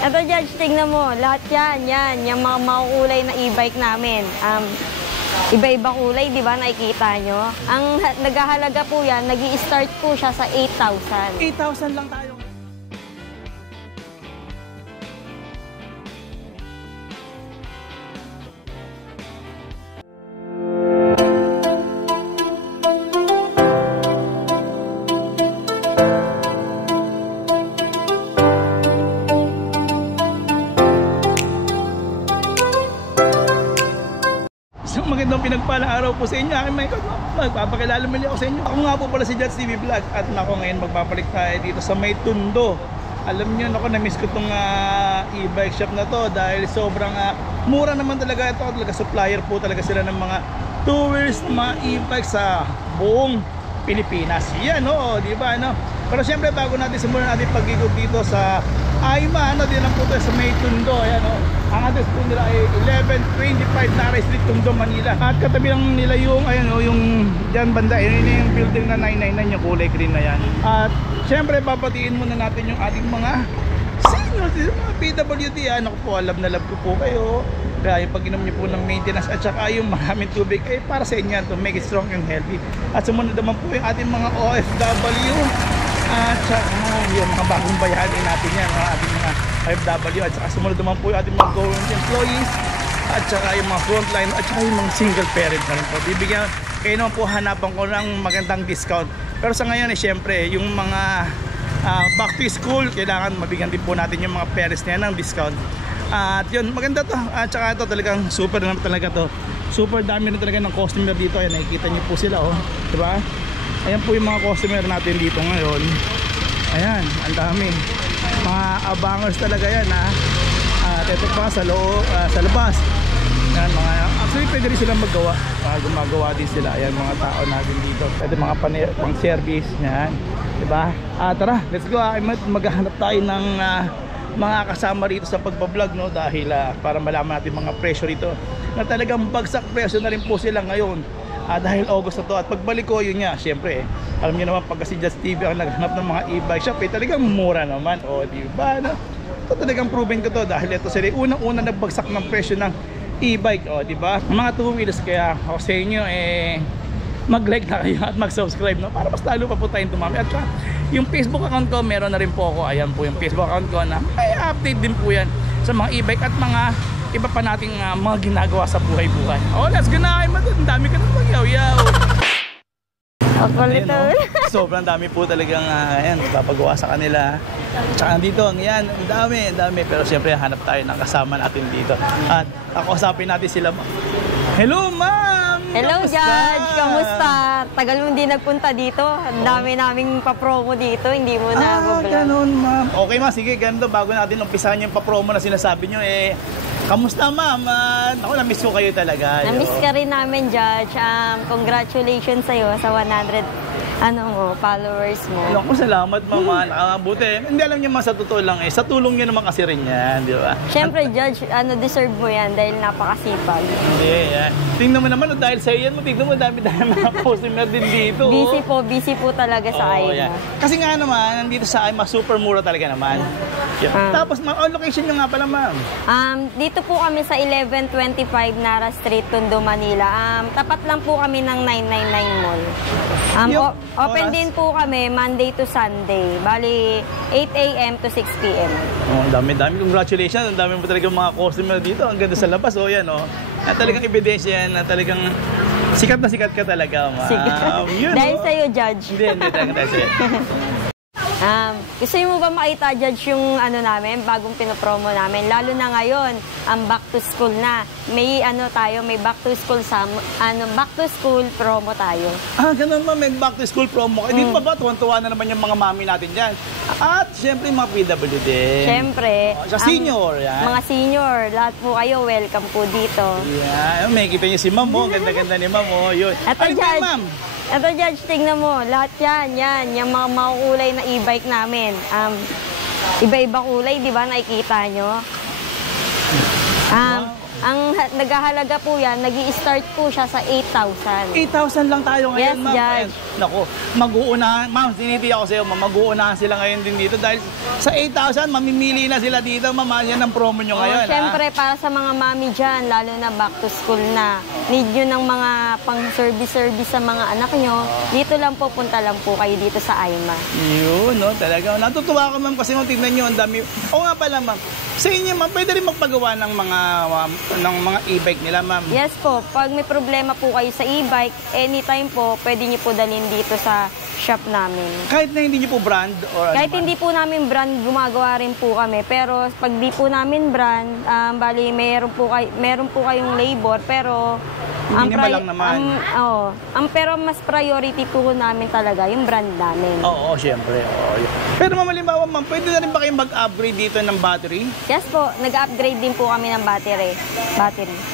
Ito, Judge, tingnan mo. Lahat yan. Yung mga makukulay na e-bike namin. Iba-iba kulay, di ba? Nakikita nyo. Ang naghahalaga po yan, nag-i-start po siya sa 8,000. 8,000 lang tayo. Magandang pinagpalang araw po sa inyo, aking mga ikot. Magpapakilala muli ako sa inyo. Ako nga po pala si Judge TV Vlog. At nako, ngayon magbabalik tayo dito sa May Tondo. Alam nyo, nako, na-miss ko itong e-bike shop na to. Dahil sobrang mura naman talaga ito. Talaga supplier po talaga sila ng mga two-wheels na mga e-bike sa buong Pilipinas. Yan, no, di ba, no? Pero syempre, bago natin simulan natin pag-ikot dito sa Ayma, ano, din lang po ito sa May Tondo. Ayan, no? Ang address po nila ay 1125 Naray Street, Tondo, Manila. At katabi lang nila yung, ayan, no, yung dyan banda, yun yung building na 999, yung kulay green na yan. At syempre, papatiin muna natin yung ating mga seniors, yung mga PWD. Ano po, alam na love ko po kayo. Kaya yung pag-inom nyo po ng maintenance at saka yung maraming tubig, eh para sa inyo to make it strong and healthy. At sumunod naman po yung ating mga OFW at saka yung mga bagong bayani natin yan, mga ating mga OFW. At saka sumunod naman po yung ating mga government employees at saka yung mga frontline at saka yung mga single parent na rin po. Bibigyan kayo naman po, hanapan ko ng magandang discount. Pero sa ngayon, syempre yung mga back to school, kailangan mabigyan din po natin yung mga parents na yan ng discount. At yun, maganda to. At saka ito talagang super naman talaga to. Super dami na talaga ng customer dito. Ayan, nakikita niyo po sila, oh. Diba? Ayan po yung mga customer natin dito ngayon. Ayan, ang dami. Mga abangers talaga yan, ha. At ito pa sa loob, sa labas. Ayan, mga, actually pwede rin silang maggawa. Gumagawa din sila. Ayan, mga tao natin dito. Ito mga pang service. Ayan, diba? Tara, let's go. Maghahanap tayo ng mga kasama rito sa pagbablog, no, dahil para malaman natin mga presyo rito na talagang bagsak presyo na rin po sila ngayon dahil August na to. At pagbalik ko, yun nga, syempre alam niyo naman, pagka si Just TV ang naghanap ng mga e-bike shop, talagang mura naman, o di ba, no? Ito talagang proven ko to dahil ito sila unang-una nagbagsak ng presyo ng e-bike, o di ba, mga two wheels. Kaya ako sa inyo, mag-like na kayo at mag-subscribe, no, para mas lalo pa po tayong tumami. At saka yung Facebook account ko, meron na rin po ako. Ayan po yung Facebook account ko na may update din po yan sa mga e-bike at mga iba pa nating mga ginagawa sa buhay-buhay. Oh, let's go na! Ang dami ka na magyaw-yaw! Ayun, no? Sobrang dami po talagang ayan, papagawa sa kanila. Tsaka dito, yan, ang dami. Pero siyempre, hanap tayo ng kasama natin dito. At kakusapin natin sila. Hello, ma'am! Hello, kamusta? Judge! Kamusta? Tagal mo hindi nagpunta dito. Ang dami naming pa-promo dito. Hindi mo na ganun, ma'am. Okay, ma'am. Sige, ganito. Bago natin umpisahan yung pa-promo na sinasabi nyo, kamusta, ma'am? Ako, na-miss ko kayo talaga. Na-miss ka rin namin, Judge. Congratulations sa'yo sa 100 followers mo. Alam ko, salamat, mama. Nakakabuti. Hindi, alam niyo, sa totoo lang, sa tulong niyo naman kasi rin yan, di ba? Siyempre, Judge, deserve mo yan dahil napakasipag. Hindi, yan. Tingnan mo naman, dahil sa yan mo, tingnan mo, dami-dami mga customer din dito. Busy po talaga sa Ayma. Yan. Kasi nga naman, nandito sa Ayma, super mura talaga naman. Tapos, location nyo nga pala, ma'am? Dito po kami sa 1125 Nara Street, Tondo, Manila. Tapat lang po kami ng 999 Mall. Open din po kami Monday to Sunday. Bali, 8 a.m. to 6 p.m. Ang dami. Congratulations. Ang dami mo talagang mga customer dito. Ang ganda sa labas. O yan, o. Talagang ebidensya yan na talagang sikat na sikat ka talaga, ma'am. Dahil sa'yo, Judge. Hindi talaga dahil sa'yo. Gusto mo ba makita, Judge, yung namin, bagong pinopromo namin? Lalo na ngayon, ang back to school na. May may back to school back to school promo tayo. Ganun, ma'am, may back to school promo. Dito ba tuwan-tuwa na naman yung mga mami natin dyan? At syempre mga PWD. Syempre. Sa senior, yan. Mga senior, lahat po kayo, welcome po dito. Yeah, may kita niyo si ma'am, oh. Ganda-ganda ni ma'am, oh. Yun. Ito, Judge, tingnan mo. Lahat yan. Yung mga makukulay na e-bike namin. Iba-iba kulay, di ba? Nakikita nyo? naghahalaga po yan, nag-i-start po siya sa 8,000. 8,000 lang tayo ngayon, Yes, ma'am. Judge. Naku, mag-uunahan, ma'am, siniti ako sa'yo, ma'am, mag-uunahan sila ngayon din dito dahil sa 8,000, mamimili na sila dito, ma'am. Yan ang promo nyo ngayon, Siyempre, para sa mga mami dyan, lalo na back to school na, need nyo ng mga pang-service sa mga anak nyo, dito lang po, punta lang po kayo dito sa Aima. Yun, no, talaga. Natutuwa ko, ma'am, kasi kung tignan nyo, ang dami. O nga pala, ma'am, sa inyo, ma'am, pwede rin magpagawa ng mga e-bike nila, ma'am. Yes po, pag may problema po kayo sa e-bike, anytime po, pwede nyo po dalhin dito sa shop namin. Kahit na hindi nyo po brand or Kahit ano, hindi po namin brand, gumagawa rin po kami. Pero pag di po namin brand, bali meron po kayong labor, pero Hindi naman lang naman. pero mas priority po namin talaga yung brand namin. Oo, syempre. Oo. Pero ma'am, halimbawa, ma'am, pwede na rin ba kayong mag-upgrade dito ng battery? Yes po, nag-upgrade din po kami ng battery.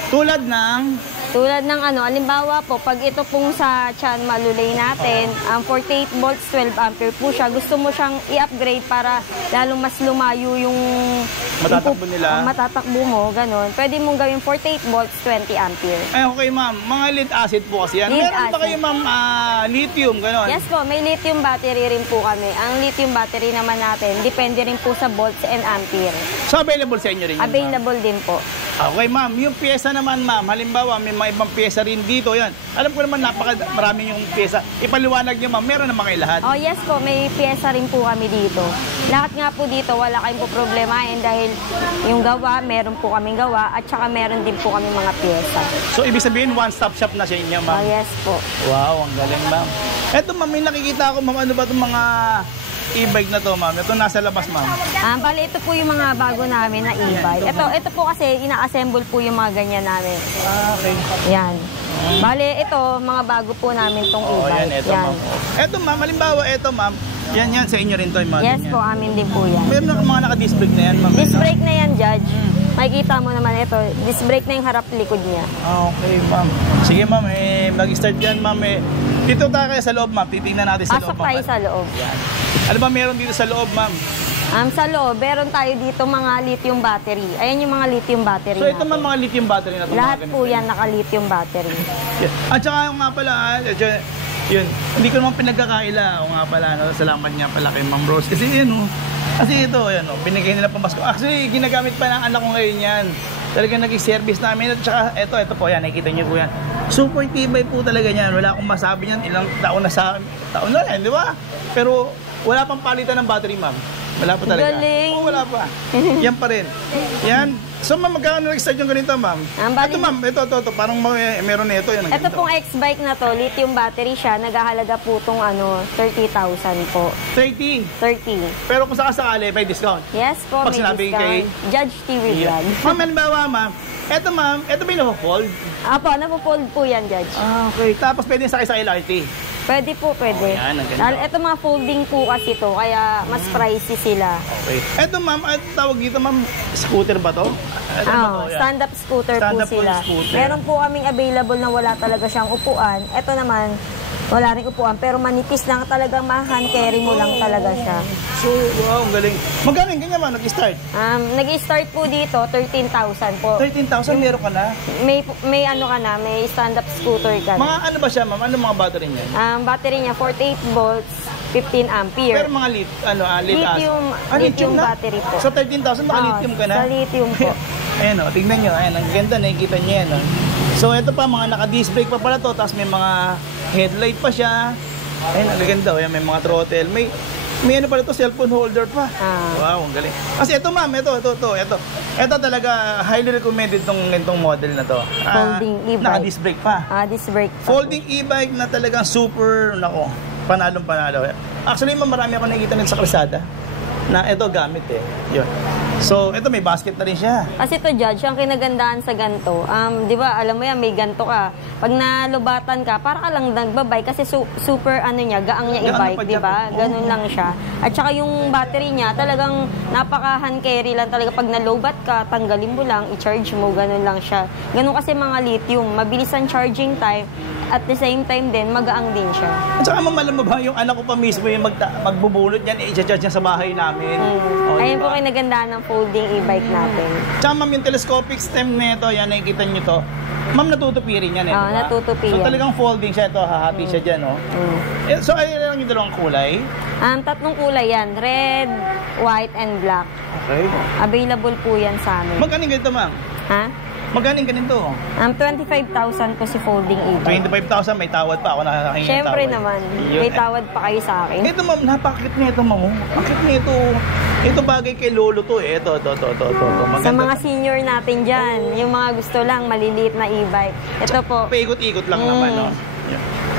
Tulad ng... Tulad ng alimbawa po, pag ito pong sa Chan Malulay natin, 48 volts, 12 ampere po siya. Gusto mo siyang i-upgrade para lalong mas lumayo yung Matatakbo nila. Matatakbo mo, ganun. Pwede mong gawin 48 volts, 20 ampere. Ay, okay, ma'am. Mga lead acid po kasi yan. Lead Meron ba acid. kayo, ma'am, lithium, gano'n? Yes po, may lithium battery rin po kami. Ang lithium battery naman natin, depende rin po sa volts and ampere. So, available sa inyo rin yun, ma'am? Available din po. Okay, ma'am. Yung pyesa naman, ma'am. Halimbawa, may mga ibang pyesa rin dito. Yan. Alam ko naman, marami yung pyesa. Ipaliwanag niyo, ma'am. Meron naman kayo lahat. Oh, yes po. May pyesa rin po kami dito. Lahat nga po dito, wala kayong po problemahin dahil yung gawa, meron po kaming gawa at saka meron din po kami mga pyesa. So, ibig sabihin, one-stop shop na sa inyo, ma'am? Oh, yes po. Wow, ang galing, ma'am. Eto, ma'am, may nakikita ako, ma'am. Ano ba itong mga e-bike na to, ma'am? Ito nasa labas, ma'am. Bali, ito po yung mga bago namin na e-bike. Ito po kasi, ina-assemble po yung mga ganyan namin. Okay. Yan. Bali, ito, mga bago po namin tong Oh, yan, e-bike. ito, ma'am. Eto, ma'am, halimbawa, eto, ma'am. Yan, sa inyo rin to, yung mga Yes ganyan. po, amin din po yan. Meron na mga naka-disc brake na yan, ma'am. Disc brake na yan, Judge. Makikita mo naman ito. Disc brake na yung harap likod niya. Okay, ma'am. Sige, ma'am, mag-start yan, ma'am. Dito tayo kayo sa loob, ma'am. Titingnan natin sa Pasok loob, ma'am. tayo sa loob. Yan. Ano ba meron dito sa loob, ma'am? Sa loob, meron tayo dito mga lithium battery. Ayan yung mga lithium battery So, ito natin. ma'am, mga lithium battery na ito. Lahat po yan naka-lithium battery. Yeah. At saka yung nga pala, yun, hindi ko naman pinagkakaila. O nga pala, no? Salamat nga pala kay Ma'am Rose. Kasi yun, kasi ito, yan, binigay nila pamasko. Actually, ginagamit pa ng anak ko ngayon yan. Talagang nag-service namin. At saka, ito po yan, nakikita niyo po yan. Super tibay po talaga yan. Wala akong masabi yan. Ilang taon na yan, di ba? Pero wala pang palitan ng battery, ma'am. Wala pa talaga. Galing. Oo, wala pa. Yan pa rin. Yan. So, ma'am, magkano nag-start yung ganito, ma'am? Ito, ma'am. Ito. Parang meron na ito. Yan, Ito pong X-Bike na to, lithium battery siya. Naghahalaga po itong 30,000 po. 30. 30. Pero kung sakasakali, may discount. Yes po, Pag may sinabi discount. kay- Judge TV Yeah. Vlog. Ma'am, halimbawa, ma'am. Ito, ma'am. Ito ba yung fold? Apo, napo-fold po yan, Judge. Okay. Tapos pwede sakay sa LRT. Pwede po, pwede. Yan, ang ganda. Dahil ito mga folding po kasi to, kaya mas pricey sila. Okay. Ito, ma'am. Tawag dito, ma'am. Scooter ba to? Ano ba to? Yan. Stand-up scooter Stand-up po sila. scooter. Meron po kaming available na wala talaga siyang upuan. Ito naman, wala rin upuan, pero manipis lang, talagang hand carry mo lang talaga siya. So, wow, ang galing. Magkano yung ganyan, ma'am? Nag-start? Nag-start po dito, 13,000 po. 13,000 meron ka na? May ano ka na, may stand-up scooter ka Mga na. ano ba siya, ma'am? Ano mga battery niya? Battery niya, 48 volts, 15 ampere. Pero mga lead Lithium battery po. So 13,000 naka-lithium ka na? Sa lithium po. Ayan o, tingnan nyo. Ayan, ang ganda, nakikita nyo yan. So ito pa, mga naka-disc brake pa pala to. Tapos may mga headlight pa siya. Ayan, ang ganda. Ayan, may mga throttle. May ano pala to, cellphone holder pa. Wow, ang galing. Kasi ito, ma'am, ito talaga highly recommended itong model na to. Folding e-bike. Naka-disc brake pa. Disc brake pa. Folding e-bike na talagang super, panalong-panalo. Actually, ma'am, marami ako nakikita nito sa kalsada na ito gamit Yun. So, ito may basket na rin siya. Kasi to, Judge, ang kinagandahan sa ganto, di ba, alam mo yan, may ganto ka. Pag nalubatan ka, para ka lang nagbabay kasi super, gaang niya i-bike, di ba? Ganun lang siya. At saka yung battery niya, talagang napaka-hand carry lang talaga. Pag nalobat ka, tanggalin mo lang, i-charge mo, ganun lang siya. Ganun kasi mga lithium, mabilis ang charging time. at the same time din, magaang din siya. At saka ma'am, alam mo ba, yung anak ko pa mismo yung magbubulot yan, i-charge niya sa bahay namin. Ayun po kayo nagandahan ng folding e-bike natin. Tsaka ma'am, yung telescopic stem nito, yan, nakikita nyo to. Ma'am, natutupi rin yan eh, Oo, diba? natutupi So yan. talagang folding siya ito, hahati siya dyan, no? So ayun lang yung dalawang kulay. Tatlong kulay yan, red, white, and black. Okay. Available po yan sa amin. Magkano ganito, ma'am? Ha? Magkano ganito? 25,000 po si folding e-bike. 25,000, may tawad pa ako nakakahingi ng Siyempre tawad. naman, Yun. may tawad pa kayo sa akin. Ito ma'am, napakakit nito ma'am. Ang cute nito. Ito bagay kay lolo to eh. Ito. Maganda. Sa mga senior natin dyan, yung mga gusto lang, maliliit na e-bike. Ito po, Paikot-ikot lang naman, no?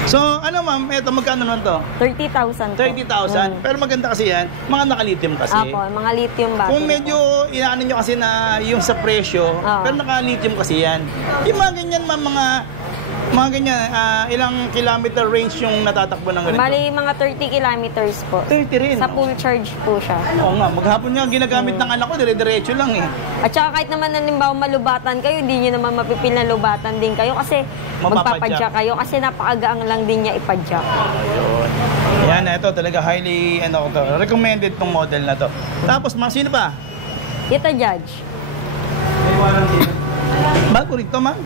So, ano ma'am, ito magkano naman to? 30,000 po. 30,000. Pero maganda kasi yan, mga naka-lithium kasi. Apo, mga lithium battery. Kung medyo inaano nyo kasi na yung sa presyo, pero naka-lithium kasi yan. Yung mga ganyan ma'am, mga ganyan, ilang kilometer range yung natatakbo ng ganito? Bali, mga 30 kilometers po. 30 rin. Sa full charge po siya. Oo nga, maghapon nga ginagamit ng anak ko, dire-diretso lang eh. At saka kahit naman halimbawa malubatan kayo, hindi nyo naman mapipil na lubatan din kayo kasi magpapadyak kayo kasi napakagaang lang din niya ipadyak. Yan, ito talaga highly, recommended tong model na to. Tapos, ma'am, sino pa? Ito, Judge. Bago rito, ma'am.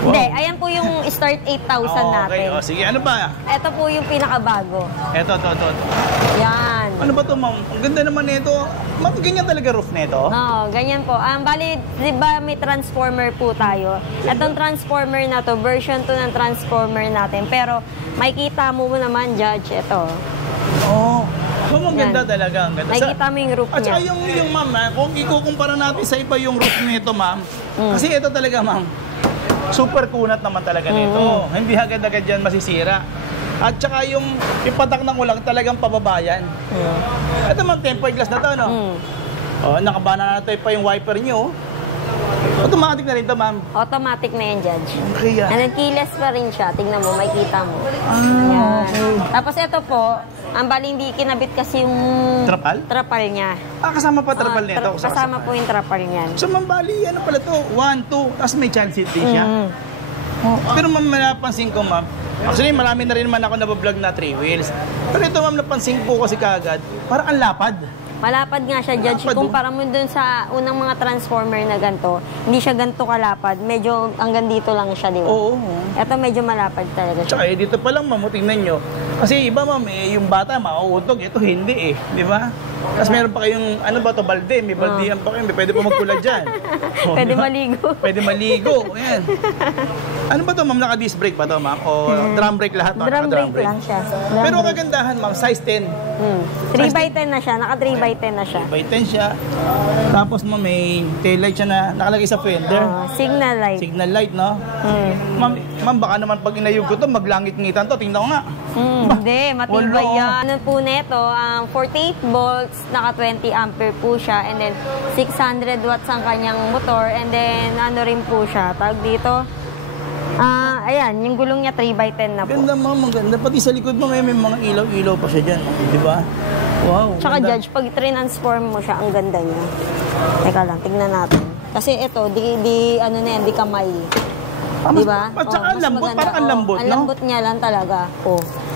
Wow. Hindi, ayan po yung start 8,000 natin. Okay, sige, ano ba? Ito po yung pinakabago. Ito. Yan. Ano ba to, ma'am? Ang ganda naman nito. Ma'am, ganyan talaga roof nito? Oo, ganyan po. Bali, di ba may transformer po tayo? Itong transformer na to, version 2 ng transformer natin. Pero, makikita mo naman, Judge, ito. Oo. Ma'am, ang ganda talaga. Ang ganda. Nakikita mo yung roof At saka niya. yung ma'am, kung ikukumpara natin sa iba yung roof nito, ma'am. Kasi ito talaga, ma'am. Super kunat naman talaga nito. Hindi agad-agad dyan masisira. At saka yung patak ng ulang talagang pababayan. Ito ma'am, tempered glass na to, no? Nakabana na tayo pa yung wiper nyo. Automatic na rin to, ma'am. Automatic na yan, Judge. Okay, And then, keyless pa rin siya. Tingnan mo, makikita mo. Yan. Tapos ito po, ang bali hindi kinabit kasi yung Trapal? niya. Kasama pa trapal nito. Kasama po yung trapal niyan. So, ma'am, bali, ano pala to? 1, 2, tapos may child seat din siya. Pero ma'am, napansin ko, ma'am. Actually, marami na rin naman ako nabablog na 3 wheels. Pero ito, ma'am, napansin ko kasi kagad, parang ang lapad. Malapad nga siya, Judge. Kumpara mo dun sa unang mga transformer na ganito, hindi siya ganito kalapad. Medyo hanggang dito lang siya, di ba? Oo. Ito medyo malapad talaga siya. Tsaka dito pa lang, ma'am, tingnan nyo. Kasi iba, ma'am, yung bata, mauutog. Ito, hindi eh. Di ba? Tapos meron pa kayong, ano ba to, balde. May baldihan pa kayo. Pwede pa magkulad dyan. Pwede diba? maligo. Pwede maligo. Ayan. Ano ba to, ma'am? Naka-disc brake ba to, ma'am? O drum brake lahat? Drum brake lang siya. Pero ang kagandahan, ma'am, size 10. 3x10 na siya. Naka 3x10 na siya. 3x10 siya. Tapos, ma'am, may taillight siya na nakalagay sa fender. Signal light. Signal light, no? Ma'am, baka naman pag inayog ko to, maglangit-ngitan to. Tingnan ko nga. Hindi, matibay yan. Ano po neto, 48 volts, naka 20 ampere po siya, and then 600 watts ang kanyang motor, and then ano rin po siya, tawag dito, ayan, yung gulong niya 3x10 na po. Ganda, ma'am, ang ganda. Pati sa likod mo, may mga ilaw-ilaw pa siya dyan. Di ba? Wow. Tsaka ganda. Judge, pag transform mo siya, ang ganda niya. Teka lang, tignan natin. Kasi ito, ano na yan, di kamay. Di ba? At saka ang lambot, parang ang lambot, no? Ang lambot niya lang talaga.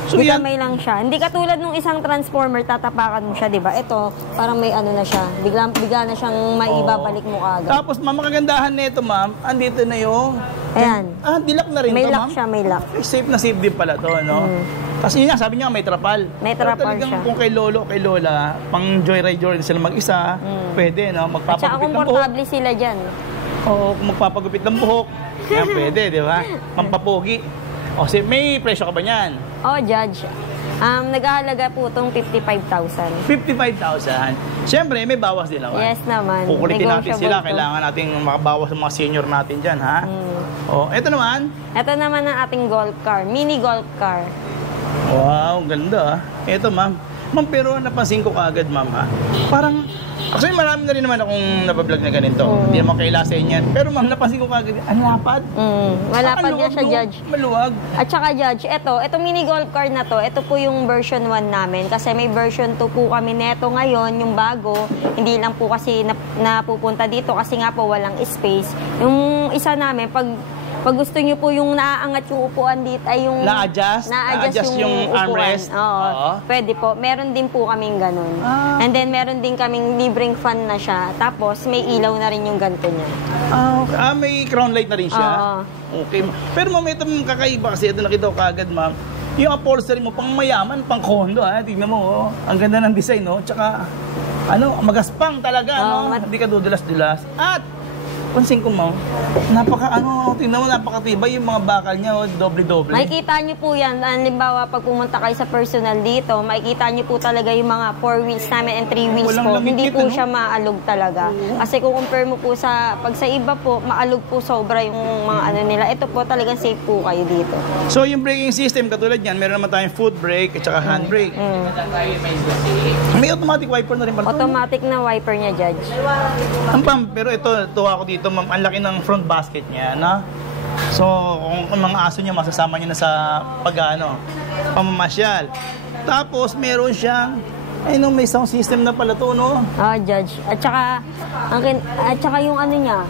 So, di yan- kamay lang siya. Hindi katulad nung isang transformer, tatapakan mo siya, di ba? Ito, parang may ano na siya. Bigla na siyang maibabalik mo kagad. Tapos, ma'am, ang kagandahan nito, ma'am, andito na yung... Ayan. Dilak na rin May to, lock ma'am? siya, may lock. Safe na safe din pala to, no? Kasi yun nga, sabi niya may trapal. May Pero trapal talagang siya. kung kay lolo, kay lola, pang joyride sila mag-isa, pwede, no? Tsaka Magpapagupit ng buhok. komportable sila dyan. Oo, kung magpapagupit ng buhok. Yan, pwede, di ba? Pampapogi. O, may presyo ka ba niyan? Judge. Nag-ahalaga po itong 55,000. 55,000. Siyempre, may bawas din naman. Yes naman. Kukulitin natin Negotiable sila. to. Kailangan nating makabawas sa mga senior natin dyan, ha? O, eto naman. Ito naman ang ating golf car. Mini golf car. Wow, ganda. Eto, ma'am. Ma'am, pero napansin ko kaagad, ma'am, ha? Parang, actually, marami na rin naman akong nabablog na ganito. Hindi naman kailasa yan. Pero, ma'am, napansin ko kaagad, ang lapad. Malapad Ang niya siya, luwag, Judge. Maluwag. At saka, Judge, ito mini golf car na to, ito po yung version 1 namin. Kasi may version 2 po kami neto ngayon, yung bago. Hindi lang po kasi napupunta dito kasi nga po walang space. Yung isa namin, pag Pag gusto nyo po yung naaangat yung upuan dito, ay yung... Na-adjust yung upuan. armrest? Oo. Pwede po. Meron din po kaming ganun. And then, meron din kaming libreng fan na siya. Tapos, may ilaw na rin yung ganito niya. Okay. May crown light na rin siya? Oo. Okay. Pero ma'am, ito kakaiba kasi ito nakita ko kagad, ma'am. Yung upholstery mo, pang mayaman, pang kondo, ha? Tignan mo, oh. Ang ganda ng design, no? Tsaka, magaspang talaga, no? Hindi ka dudulas-dulas. At, pansin ko mo, tingnan mo, napakatibay yung mga bakal niya, oh, doble-doble. Makikita niyo po yan. Halimbawa, pag pumunta kayo sa personal dito, makikita niyo po talaga yung mga 4 wheels namin and 3 wheels Walang po. lamigit, Hindi po ano? siya maalog talaga. Kasi kung compare mo po pag sa iba po, maalog po sobra yung mga nila. Ito po talagang safe po kayo dito. So, yung braking system, katulad yan, meron naman tayong foot brake at saka handbrake. May automatic wiper na rin pala. Automatic na wiper niya, Judge. Pero ito, tuwa ko dito, ma'am, ang laki ng front basket niya, no? So, kung mga aso niya, masasama niya na sa pamamasyal. Tapos, meron siyang, may sound system na pala to, no? Judge. At saka yung niya.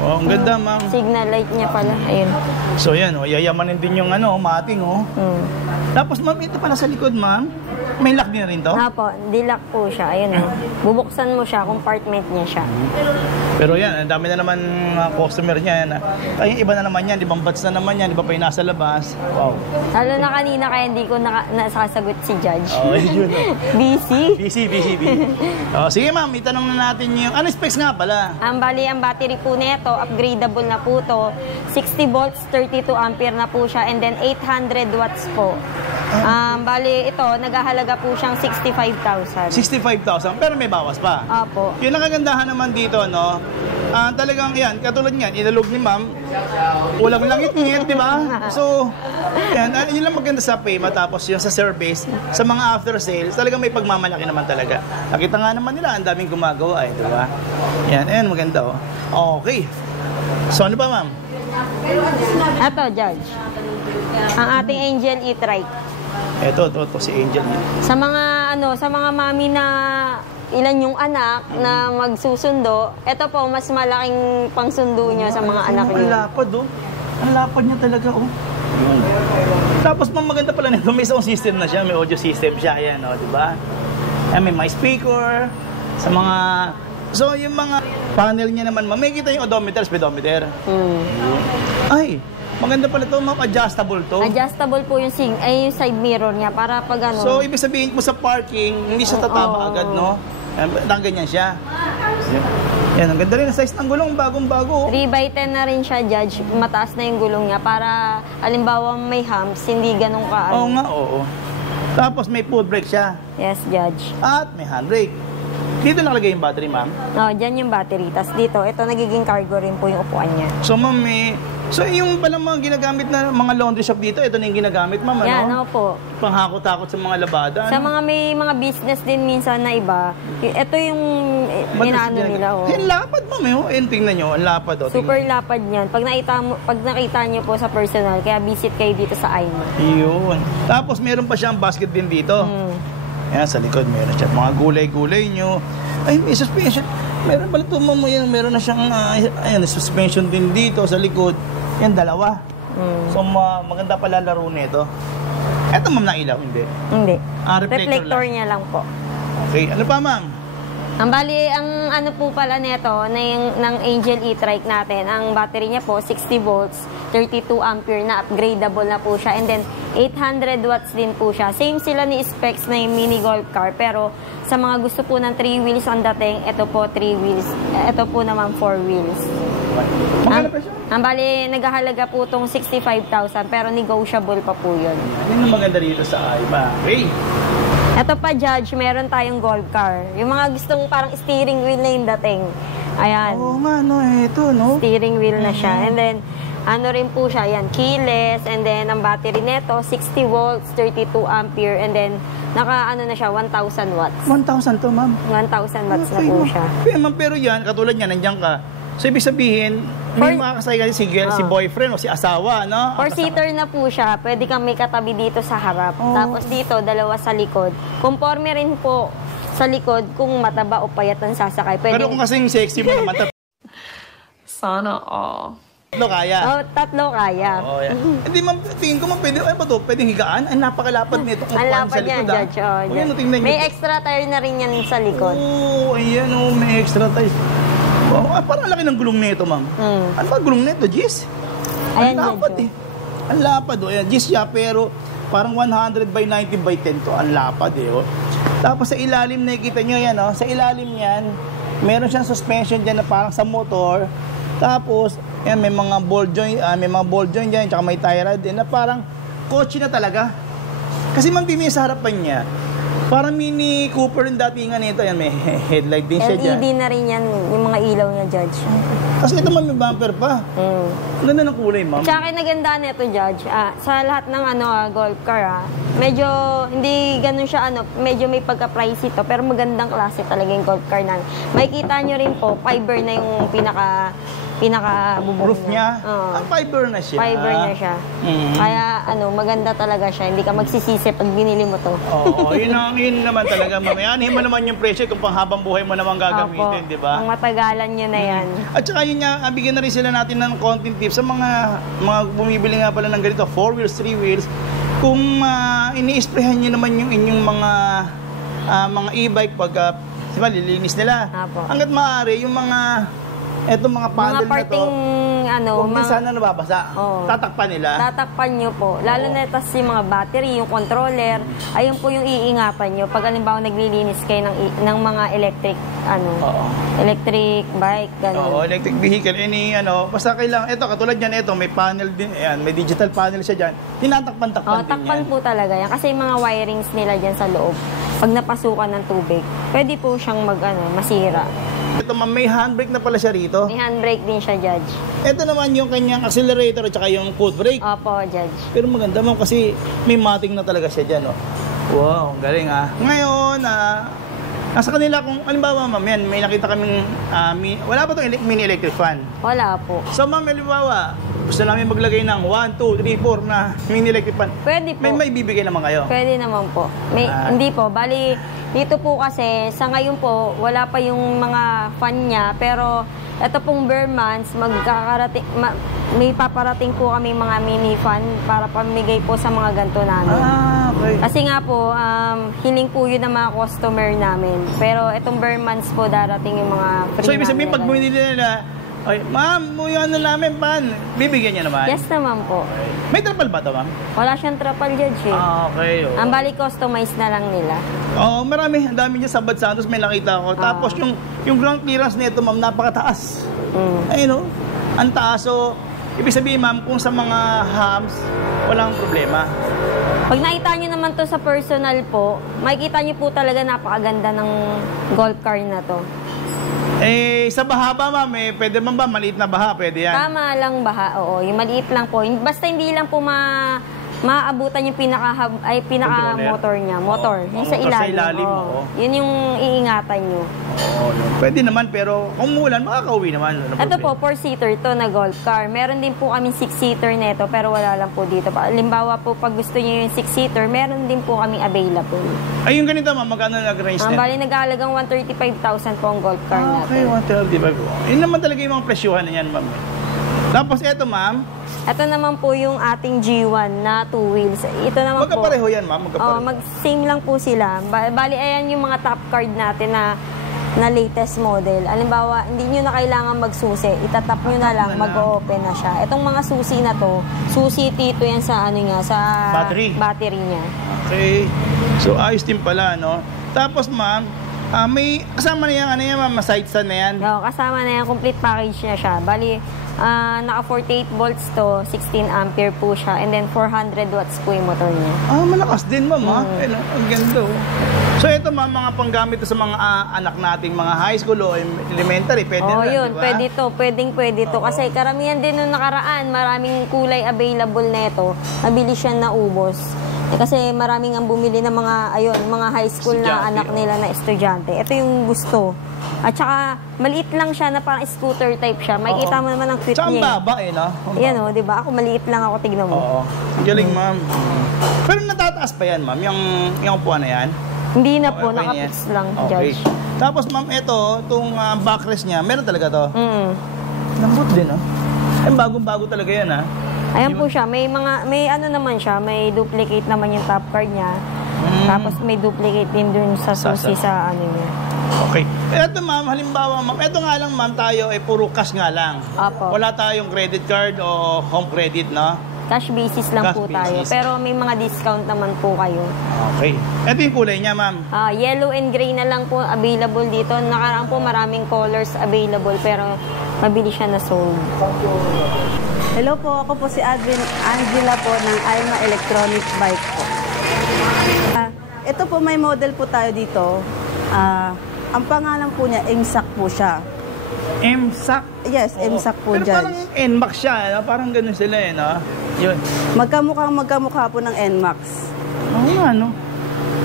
Ang ganda, ma'am. Signal light niya pala. Ayun. So, yan, yayamanin din yung mating, oh. Tapos, ma'am, ito pala sa likod, ma'am. May lock din rin to? Po, di-lock po siya. Ayun, bubuksan mo siya, compartment niya siya. Pero yan, ang dami na naman customer niya. Ay, yung iba na naman yan, ibang batch na naman yan, iba pa yung nasa labas. Wow. Lalo na kanina kaya hindi ko nasasagot si Judge. Yun. Busy? Busy. Sige ma'am, itanong na natin yung, specs nga pala? Ang battery po nito, upgradable na po to. 60 volts, 32 ampere na po siya, and then 800 watts po. Ito, naghahalaga po siyang 65,000. 65,000, pero may bawas pa. Opo. Yung nakagandahan naman dito, no? Talagang yan, katulad yan, inalog ni ma'am, walang langit-ngit, di ba? So, yan, yun lang maganda sa Payma, tapos yung sa service, sa mga after sales, talagang may pagmamalaki naman talaga. Nakita nga naman nila, ang daming gumagawa, di ba? Yan, maganda, oh. Okay. So, ano pa, ma'am? Ito, Judge. Ang ating Angel e-trike. Ito, si Angel. Sa mga mami na ilan yung anak na magsusundo, ito po, mas malaking pangsundo niya sa mga anak niya. Ang lapad, oh. Ang lapad niya talaga, oh. Tapos, maganda pala nito, may sound system na siya, may audio system siya, yan, oh, di ba? May my speaker, sa mga... So, yung mga panel niya naman, may kita yung odometer, speedometer. Ay, maganda pala ito, ma'am, adjustable to. Adjustable po yung side mirror niya para pag So, ibig sabihin mo sa parking, hindi siya tatama agad, no? Ganyan siya. Yan, ang ganda rin ang size ng gulong, bagong-bago. 3x10 na rin siya, Judge. Mataas na yung gulong niya para, halimbawa may humps, hindi ganun ka. Oo nga, oo. Tapos may foot brake siya. Yes, Judge. At may handbrake. Dito nakalagay yung battery, ma'am? Dyan yung battery. Tapos dito, ito nagiging cargo rin po yung upuan niya. So, ma'am, so yung palang mga ginagamit na mga laundry shop dito, ito na yung ginagamit, ma'am, ano? Yan, po. Panghakot-takot sa mga labada, Sa may mga business din minsan na iba, ito yung inaano nila, Ang lapad, ma'am, tingnan nyo, ang lapad, Super lapad niyan. Pag nakita nyo po sa personal, kaya visit kayo dito sa Aima. Yun. Tapos, meron pa siyang basket din dito. Yan, sa likod meron siya. Mga gulay-gulay nyo. Ay, may suspension. Meron pala ito, ma'am, meron na siyang suspension din dito sa likod. Yan, dalawa. So, maganda pala laro nito. Eto, ma'am, na ilaw, hindi? Hindi. Reflector niya lang po. Okay, ano pa, ma'am? Ang po pala nito, ng Angel e-trike natin, ang battery niya po, 60 volts, 32 ampere na, upgradable na po siya. And then, 800 watts din po siya. Same sila ni specs na yung mini golf car, pero sa mga gusto po ng 3 wheels ang dating, ito po 3 wheels. Ito po naman 4 wheels. Ang naghahalaga po itong 65,000, pero negotiable pa po yun. Yan ang maganda dito sa Aima. Okay. Ito pa, Judge, meron tayong golf car. Yung mga gustong parang steering wheel na yung dating. Ayan. Oo nga, ito, no? Steering wheel na siya. And then, rin po siya, yan, keyless. And then, ang battery neto, 60 volts, 32 ampere. And then, na siya, 1,000 watts. 1,000 to, ma'am? 1,000 watts na po siya. Pero yan, katulad niya, nandiyan ka. So, ibig sabihin, may makakasaya kasi si boyfriend o si asawa, no? 4-seater na po siya. Pwede kang may katabi dito sa harap. Tapos dito, dalawa sa likod. Conforme rin po sa likod kung mataba o payat ang sasakay. Pero kung kasing sexy mo naman, Sana all. Tatlo kaya. Oh, tatlo kaya. Oo, yan. Hindi ma'am, tingin ko ma'am, pwede, ano ba to? Pwedeng higaan? Ay, napakalapad nito. Ang lapad niya, Judge. Oh, O, yan, tingnan may niyo. extra tire na rin yan sa likod. Oo, ayan o, may extra tayo. Wow, parang laki ng gulong nito, ma'am. Ano ba gulong nito, Gis? Ayan, Ang lapad Judge. Ang lapad, o. Ayan, Gis siya, pero parang 100 by 90 by 10 to. Ang lapad, o. Tapos sa ilalim, nakikita nyo yan, o. Sa ilalim yan, meron siyang suspension dyan na parang sa motor. Tapos, yan, may mga ball joint dyan, tsaka may tie rod din na parang kotse na talaga. Kasi ma'am, Bimi, sa harapan niya, parang Mini Cooper yung datingan nito. Yan, may headlight din siya dyan. LED na rin yan, yung mga ilaw niya, Judge. Tapos ito ma'am, may bumper pa. Ang ganda ng kulay, ma'am. Tsaka kinagandaan nito, Judge, sa lahat ng golf car, medyo hindi ganun siya, medyo may pagka-pricey to, pero magandang klase talaga yung golf car namin. Makikita nyo rin po, fiber na yung pinaka-bubong Roof niya, Oo. fiber na siya. Fiber na siya. Kaya maganda talaga siya. Hindi ka magsisisi pag binili mo to. Oo, yun naman talaga, ma'am. Yanin mo naman yung presyo kung panghabang buhay mo naman gagamitin, di ba? Ang matagalan nyo na yan. At saka yun nga, bigyan na rin sila natin ng konting tips sa mga bumibili nga pala ng ganito, 4 wheels, 3 wheels. Kung ini-sprayhan nyo naman yung inyong mga e-bike pag lilinis nila. Apo. Hanggat maaari, yung mga panel na to, parting, huwag din sana nababasa. Oo. Tatakpan nila. Tatakpan nyo po. Lalo na ito yung mga battery, yung controller. Ayun po yung iingatan nyo. Pag halimbawa naglilinis kayo ng mga electric, electric bike, gano'n. Oo, electric vehicle. Basta kailangan, katulad yan, may panel din, ayan, may digital panel siya dyan. Tinatakpan-takpan din yan. Takpan po talaga yan. Kasi yung mga wirings nila dyan sa loob, pag napasukan ng tubig, pwede po siyang masira. Ito ma'am, may handbrake na pala siya rito. May handbrake din siya, Judge. Ito naman yung kanyang accelerator at saka yung foot brake. Opo, Judge. Pero maganda ma'am kasi may mating na talaga siya dyan. Wow, galing Ngayon, nasa kanila kung, halimbawa ma'am, yan, may nakita kaming, wala ba itong mini electric fan? Wala po. So ma'am, halimbawa, gusto namin maglagay ng 1, 2, 3, 4 na mini electric fan. Pwede po. May bibigay naman kayo? Pwede naman po. Hindi po. Bali, dito po kasi, sa ngayon po, wala pa yung mga fan niya. Pero, ito pong bare months, may paparating po kami mga mini fan para pamigay po sa mga ganito namin. Okay. Kasi nga po, hiling po yun ng mga customer namin. Pero itong bare months po, darating yung mga free So, ibig sabihin, namin pag na bumili nila, ay, ma'am, yung namin pan, bibigyan niya naman? Yes naman po. May trapal ba ito, ma'am? Wala siyang trapal, Judge. Okay. Ang bali, customize na lang nila. Oo, marami. Ang dami niya sa Bad Santos, may nakita ako. Tapos yung ground clearance nito, ma'am, napakataas. Ayun, ang taas. So, ibig sabihin, ma'am, kung sa mga hams, walang problema. Pag nakita nyo naman to sa personal po, makikita nyo po talaga napakaganda ng golf car na to. Sa baha ba, ma'am, pwede man ba? Maliit na baha, pwede yan? Tama lang baha, oo. Yung maliit lang po. Basta hindi lang po maaabutan yung pinaka-motor niya. Motor. Yung sa ilalim. Oo. Yun yung iingatan nyo. Oo, pwede naman, pero kung umulan, makakauwi naman. Ito po, 4-seater to na golf car. Meron din po kami 6-seater nito, pero wala lang po dito. Halimbawa po, pag gusto niyo yung 6-seater, meron din po kami available. Ay, yung ganito, ma'am, magkano nag-range na? Bali, nag-aalagang 135,000 po ang golf car natin. Okay, 135. Yun naman talaga yung mga presyuhan na yan, ma'am. Tapos eto, ma'am. Ito naman po yung ating G1 na 2 wheels. Ito naman magkapareho yan, ma'am. Magkapareho. Same lang po sila. Bali, ayan yung mga top card natin na latest model. Halimbawa, hindi nyo na kailangan magsusi. Itatap nyo na lang, mag-open na siya. Itong mga susi na to, susi tito yan sa sa battery niya. Okay. So, ayos din pala, no? Tapos, ma'am, may kasama na yan, ma'am, side stand na yan? No, kasama na yan, complete package niya siya. Bali, naka 48 volts to, 16 ampere po siya, and then 400 watts po yung motor niya. Malakas din, ma'am, ha? Ang ganda, So, ito, ma'am, mga panggamit sa mga anak nating mga high school o elementary, pwede na, yun, diba? pwede to. Kasi karamihan din nung nakaraan, maraming kulay available na ito. Nabili siya naubos. Kasi maraming ang bumili ng mga high school na anak nila na estudyante. Ito yung gusto. At saka, maliit lang siya na parang scooter type siya. Makikita mo naman ang cute niya. Tsaka baba, no? Yan, di ba? Ako maliit lang ako, tignan mo. Oo. Galing, ma'am. Pero natataas pa yan, ma'am, yung upuan na yan? Hindi na po, nakapix lang, Judge. Tapos, ma'am, itong backrest niya, meron talaga to? Lambot din, no? Ay, bagong-bago talaga yan, ha? Ayan po siya, may ano naman siya, may duplicate naman yung top card niya. Tapos may duplicate din dun sa susi sa ano niya. Okay. Eto ma'am, halimbawa ma'am, eto nga lang ma'am tayo ay puro cash nga lang. Apo. Wala tayong credit card o home credit, no? Cash basis lang Cash po tayo. basis. Pero may mga discount naman po kayo. Okay. Eto yung kulay niya ma'am. Yellow and gray na lang po available dito. Nakaraan po maraming colors available pero mabilis siya na sold. Hello po, ako po si Angela po ng Alma Electronic Bike po. Ito po may model po tayo dito. Ang pangalan po niya, MSAC po siya. MSAC? Yes, MSAC po Pero dyan. parang NMAX siya, no? Parang ganun sila eh, no? Yun. Magkamukha po ng NMAX. Oo nga, no?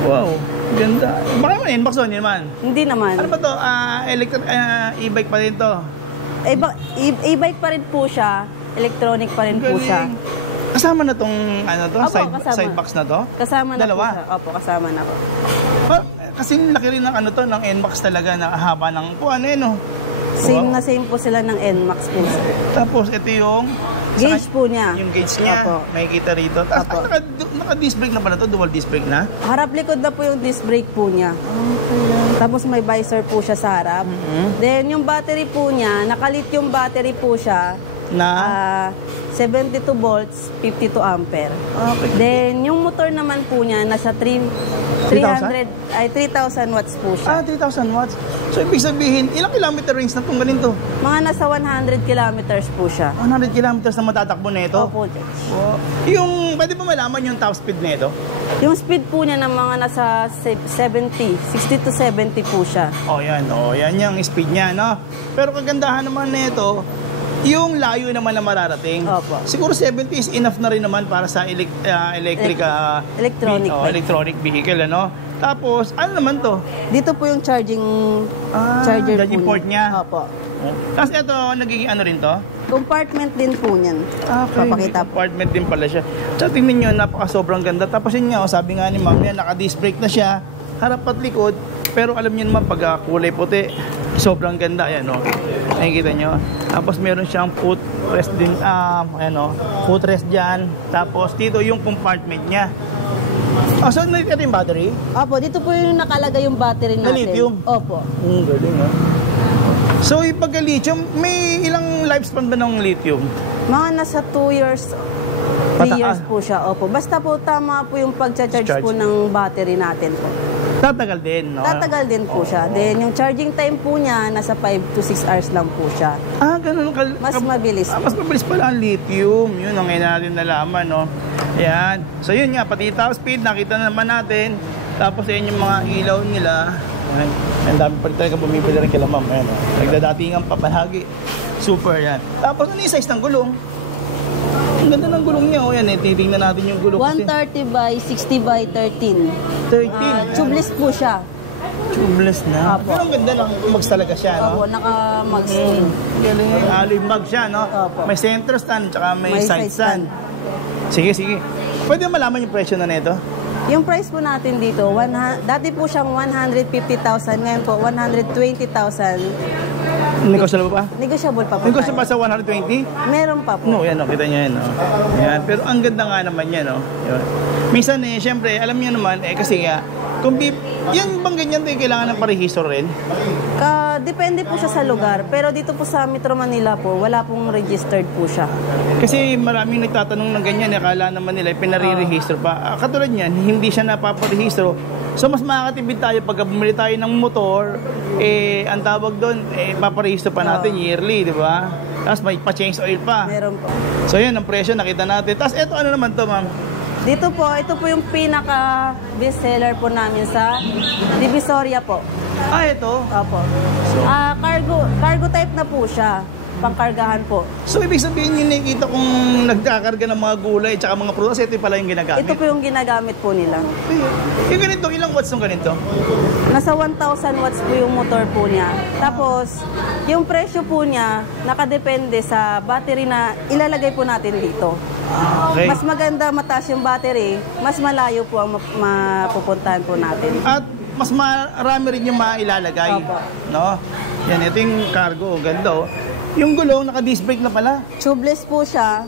Wow, ganda. Baka naman NMAX doon, yun naman. Hindi naman. Ano ba to? E-bike pa rin to. E-bike pa rin po siya. Electronic pa rin po siya. Kasama na tong ano to? Opo, Side box na to? Kasama na Dalawa? po siya. Opo, kasama na po. Kasi laki rin ng ano to, ng NMAX talaga, na haba ng ano eh, no? Same na same po sila ng NMAX po. Tapos ito yung Gauge po niya. Yung gauge niya, Opo. makikita rito. Tapos Opo. naka-disc brake na pala to, dual disc brake na. Harap likod na po yung disc brake po niya. Tapos may visor po siya sa harap. Then yung battery po niya, naka-lithium battery po siya. Na? 72 volts, 52 ampere. Okay. Then yung motor naman po niya, nasa 3,000 watts po siya. 3,000 watts. So, ibig sabihin, ilang kilometer range na itong ganito? Mga nasa 100 kilometers po siya. 100 kilometers na matatakbo na ito? Opo, Judge. Wow. Yung, pwede pa malaman yung top speed na ito? Yung speed po niya ng mga nasa 60 to 70 po siya. Yan yung speed niya, no? Pero kagandahan naman na ito, yung layo naman na mararating. Opo. Siguro 70 is enough na rin naman para sa electronic vehicle, ano? Tapos, ano naman to? Dito po yung charging charger charging po port niya. Opo. Tapos ito, nagiging ano rin to? Compartment din po niyan. Okay, Papakita po. compartment din pala siya. So, tingnan nyo, sobrang ganda. Tapos yun nga, sabi nga ni ma'am, yan, naka-disc brake na siya, harap at likod, pero alam niyo naman, pag kulay puti, sobrang ganda, yan, no? Nakikita nyo. Tapos meron siyang footrest din, footrest dyan. Tapos dito yung compartment niya. Saan nakikita yung battery? Opo, dito po yung nakalagay yung battery natin. Na lithium? Opo. Galing, ha? So, yung pagka-lithium, may ilang lifespan ba ng lithium? Mga nasa 2 years, 3 years Pataas. po siya. Opo. Basta po tama po yung pag-charge po ng battery natin po. Tatagal din, no? Tatagal din po siya. Then yung charging time po niya, nasa 5 to 6 hours lang po siya. Ganun. Mas mabilis. Mas mabilis pala ang lithium. Yun ang ngayon natin nalaman, no? Ayan. So, yun nga, pati top speed, nakita na naman natin. Tapos, yun yung mga ilaw nila. Ayan. Ang dami pa rin talaga bumibili rin kila ma'am. Ayan, nagdadatingan pa palagi. Super yan. Tapos, ano yung size ng gulong? Ang ganda ng gulong niya. Yan, titingnan natin yung gulong. 130 by 60 by 13. 13. Tubeless po siya. Tubeless na. Opo. Pero ang ganda ng mags talaga siya, no? Opo, naka-mag-stand. Galing yung alloy mag siya, no? Opo. May center stand, tsaka may side side stand. Sige. Pwede malaman yung presyo na nito? Yung price po natin dito, dati po siyang 150,000, ngayon po 120,000. Negosyable pa? Negotiable pa po. Negosyable pa tayo. sa 120? Meron pa po. No, yan, no, kita nyo yan, no? Yan, pero ang ganda nga naman yan, no? Yun. Minsan, syempre, alam niyo naman, kasi nga, kung yan bang ganyan, kailangan ng parehistro rin? Depende po siya sa lugar, pero dito po sa Metro Manila po, wala pong registered po siya. Kasi maraming nagtatanong ng ganyan, akala naman nila, pinare-rehistro pa. Katulad niyan, hindi siya napaparehistro. So, mas makakatipid tayo pag bumili tayo ng motor, ang tawag doon, paparehistro pa natin yearly, di ba? Tapos may pa-change oil pa. Meron po. So, yan, ang presyo, nakita natin. Tapos, eto, ano naman to, ma'am? Ito po yung pinaka bestseller po namin sa Divisoria po. Ito. Opo. Cargo type na po siya. Pangkargahan po. So, ibig sabihin yung nakikita kong nagkakarga ng mga gulay at mga prutas, ito pala yung ginagamit. Ito po yung ginagamit po nila. Yung ganito, ilang watts yung ganito? Nasa 1,000 watts po yung motor po niya. Tapos, yung presyo po niya, nakadepende sa battery na ilalagay po natin dito. Okay. Mas maganda mataas yung battery, mas malayo po ang mapupuntahan po natin. At mas marami rin yung mailalagay. Opo. No? Yan, ito yung cargo. Ganda, oh. Yung gulong, naka-disc brake na pala. Tubeless po siya.